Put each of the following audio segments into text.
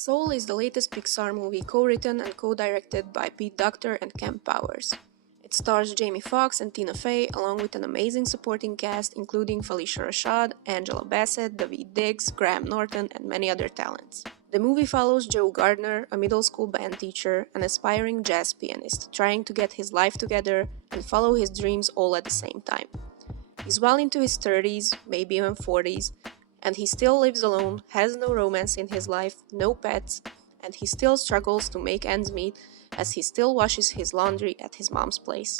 Soul is the latest Pixar movie co-written and co-directed by Pete Docter and Kemp Powers. It stars Jamie Foxx and Tina Fey along with an amazing supporting cast including Felicia Rashad, Angela Bassett, Daveed Diggs, Graham Norton, and many other talents. The movie follows Joe Gardner, a middle school band teacher, an aspiring jazz pianist, trying to get his life together and follow his dreams all at the same time. He's well into his 30s, maybe even 40s, and he still lives alone, has no romance in his life, no pets, and he still struggles to make ends meet as he still washes his laundry at his mom's place,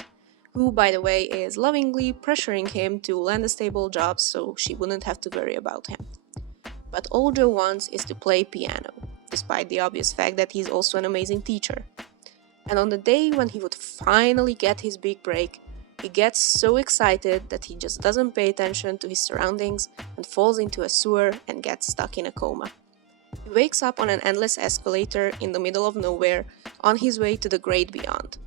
who, by the way, is lovingly pressuring him to land a stable job so she wouldn't have to worry about him. But all Joe wants is to play piano, despite the obvious fact that he's also an amazing teacher. And on the day when he would finally get his big break, he gets so excited that he just doesn't pay attention to his surroundings and falls into a sewer and gets stuck in a coma. He wakes up on an endless escalator in the middle of nowhere on his way to the great beyond.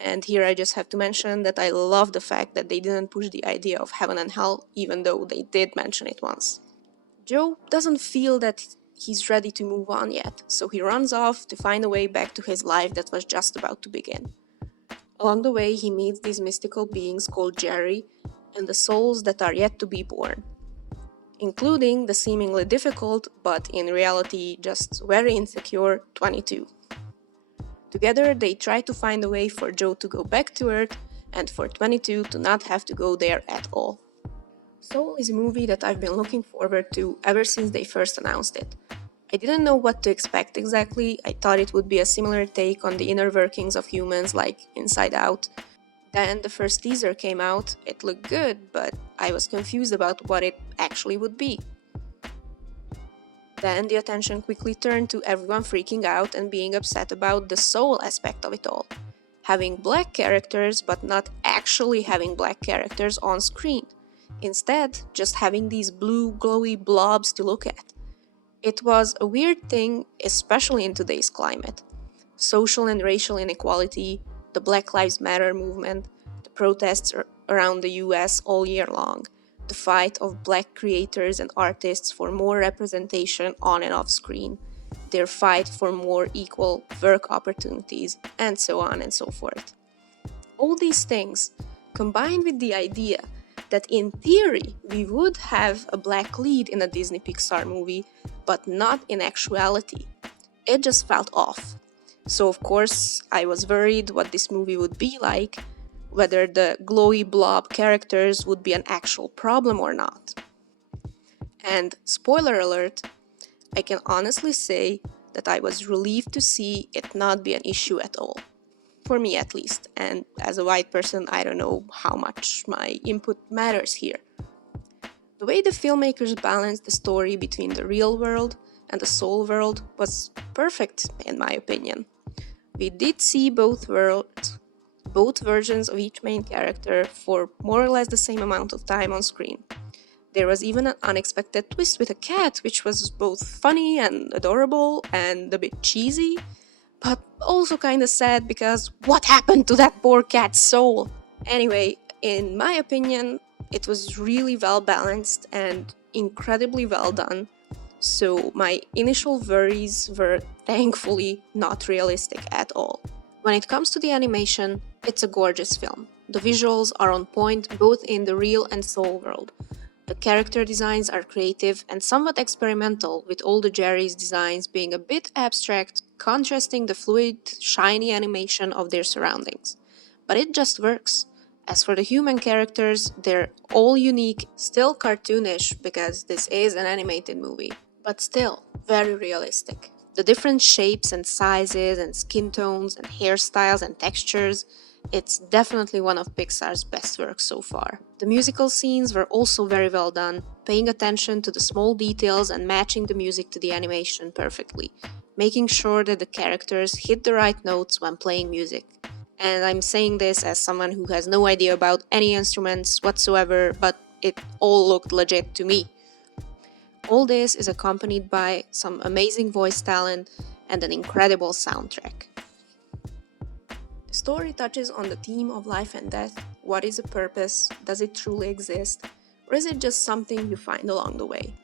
And here I just have to mention that I love the fact that they didn't push the idea of heaven and hell, even though they did mention it once. Joe doesn't feel that he's ready to move on yet, so he runs off to find a way back to his life that was just about to begin. Along the way, he meets these mystical beings called Jerry and the souls that are yet to be born, including the seemingly difficult, but in reality just very insecure 22. Together, they try to find a way for Joe to go back to Earth and for 22 to not have to go there at all. Soul is a movie that I've been looking forward to ever since they first announced it. I didn't know what to expect exactly. I thought it would be a similar take on the inner workings of humans like Inside Out. Then the first teaser came out, it looked good, but I was confused about what it actually would be. Then the attention quickly turned to everyone freaking out and being upset about the soul aspect of it all. Having black characters, but not actually having black characters on screen. Instead, just having these blue, glowy blobs to look at. It was a weird thing, especially in today's climate. Social and racial inequality, the Black Lives Matter movement, the protests around the US all year long, the fight of black creators and artists for more representation on and off screen, their fight for more equal work opportunities, and so on and so forth. All these things, combined with the idea that in theory we would have a black lead in a Disney Pixar movie, but not in actuality. It just felt off. So of course I was worried what this movie would be like, whether the glowy blob characters would be an actual problem or not. And spoiler alert, I can honestly say that I was relieved to see it not be an issue at all. For me at least, and as a white person, I don't know how much my input matters here. The way the filmmakers balanced the story between the real world and the soul world was perfect, in my opinion. We did see both worlds, both versions of each main character for more or less the same amount of time on screen. There was even an unexpected twist with a cat, which was both funny and adorable and a bit cheesy, but also kinda sad because what happened to that poor cat's soul? Anyway, in my opinion, it was really well balanced and incredibly well done, so my initial worries were thankfully not realistic at all. When it comes to the animation, it's a gorgeous film. The visuals are on point both in the real and soul world. The character designs are creative and somewhat experimental, with all the Jerry's designs being a bit abstract, contrasting the fluid, shiny animation of their surroundings. But it just works. As for the human characters, they're all unique, still cartoonish because this is an animated movie, but still very realistic. The different shapes and sizes and skin tones and hairstyles and textures, it's definitely one of Pixar's best works so far. The musical scenes were also very well done, paying attention to the small details and matching the music to the animation perfectly, making sure that the characters hit the right notes when playing music. And I'm saying this as someone who has no idea about any instruments whatsoever, but it all looked legit to me. All this is accompanied by some amazing voice talent and an incredible soundtrack. The story touches on the theme of life and death. What is a purpose? Does it truly exist? Or is it just something you find along the way?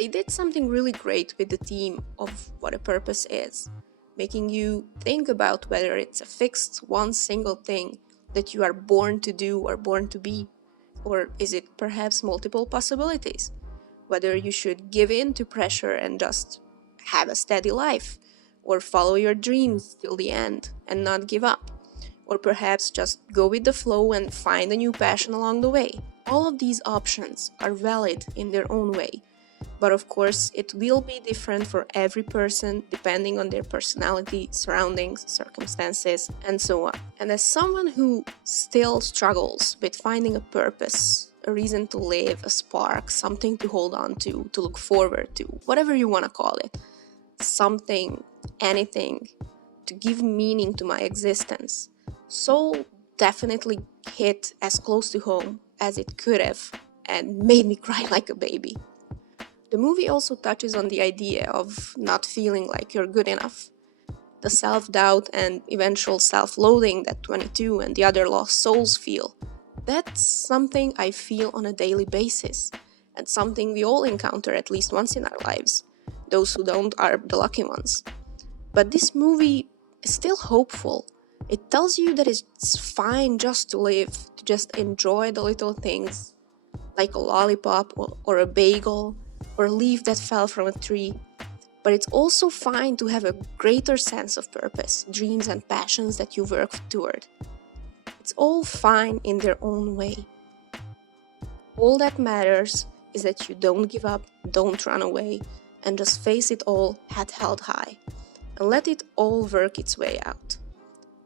They did something really great with the theme of what a purpose is, making you think about whether it's a fixed one single thing that you are born to do or born to be, or is it perhaps multiple possibilities? Whether you should give in to pressure and just have a steady life, or follow your dreams till the end and not give up, or perhaps just go with the flow and find a new passion along the way. All of these options are valid in their own way, but of course, it will be different for every person depending on their personality, surroundings, circumstances, and so on. And as someone who still struggles with finding a purpose, a reason to live, a spark, something to hold on to look forward to, whatever you want to call it, something, anything to give meaning to my existence, Soul definitely hit as close to home as it could have and made me cry like a baby. The movie also touches on the idea of not feeling like you're good enough, the self-doubt and eventual self-loathing that 22 and the other lost souls feel. That's something I feel on a daily basis, and something we all encounter at least once in our lives. Those who don't are the lucky ones. But this movie is still hopeful. It tells you that it's fine just to live, to just enjoy the little things, like a lollipop or a bagel, or a leaf that fell from a tree. But it's also fine to have a greater sense of purpose, dreams and passions that you work toward. It's all fine in their own way. All that matters is that you don't give up, don't run away, and just face it all head held high, and let it all work its way out.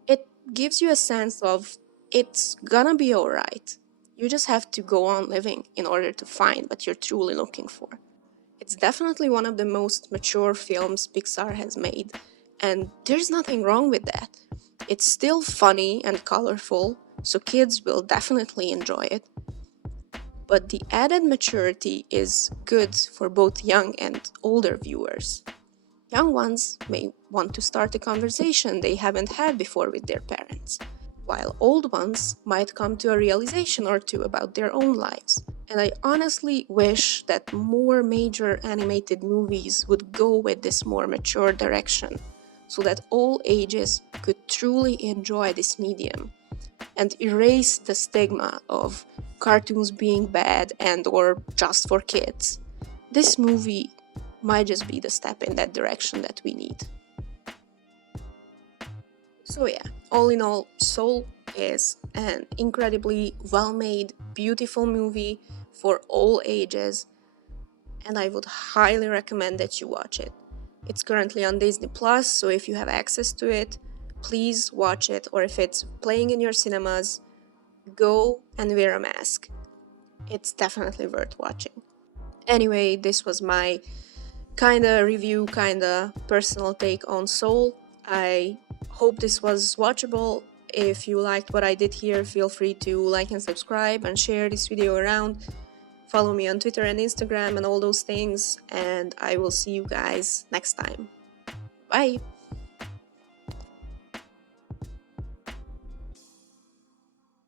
It gives you a sense of it's gonna be alright. You just have to go on living in order to find what you're truly looking for. It's definitely one of the most mature films Pixar has made, and there's nothing wrong with that. It's still funny and colorful, so kids will definitely enjoy it. But the added maturity is good for both young and older viewers. Young ones may want to start a conversation they haven't had before with their parents, while old ones might come to a realization or two about their own lives. And I honestly wish that more major animated movies would go with this more mature direction, so that all ages could truly enjoy this medium and erase the stigma of cartoons being bad and or just for kids. This movie might just be the step in that direction that we need. So yeah, all in all, Soul is an incredibly well-made, beautiful movie for all ages, and I would highly recommend that you watch it. It's currently on Disney Plus, so if you have access to it, please watch it, or if it's playing in your cinemas, go and wear a mask. It's definitely worth watching. Anyway, this was my kinda review, kinda personal take on Soul. I hope this was watchable. If you liked what I did here, feel free to like and subscribe and share this video around. Follow me on Twitter and Instagram and all those things, and I will see you guys next time. Bye!